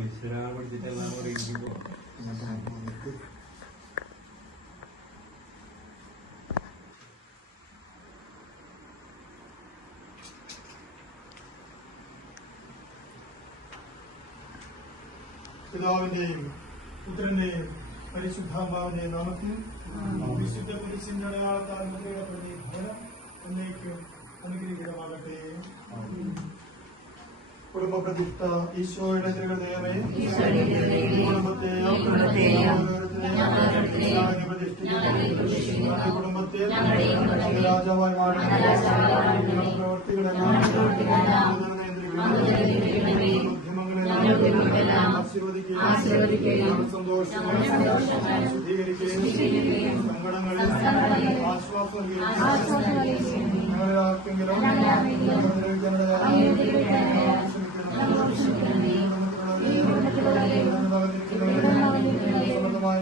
പഠിച്ചിട്ടെല്ലാം പറയുമ്പോ പിതാവിന്റെയും പുത്രന്റെയും പരിശുദ്ധാത്മാവിന്റെയും നാമത്തിൽ വിശുദ്ധ കുരിശിന്റെ അടയാളത്താൽ മുദ്രയിടപ്പെടുന്ന ഈ ഭവനം എന്നേക്കും അനുഗ്രഹീതമാകട്ടെ. കുടുംബ പ്രതിഷ്ഠ ഈശോയുടെ തിരുഹൃദയമേ, കുടുംബത്തെ രാജാവായി മാറുന്ന പ്രവർത്തികളെല്ലാം ആശീർവദിക്കുകയും സന്തോഷങ്ങൾ ശുദ്ധീകരിക്കുകയും സങ്കടങ്ങളിൽ ആശ്വാസം ഞങ്ങളെ ആർക്കെങ്കിലും സമൃദ്ധമായ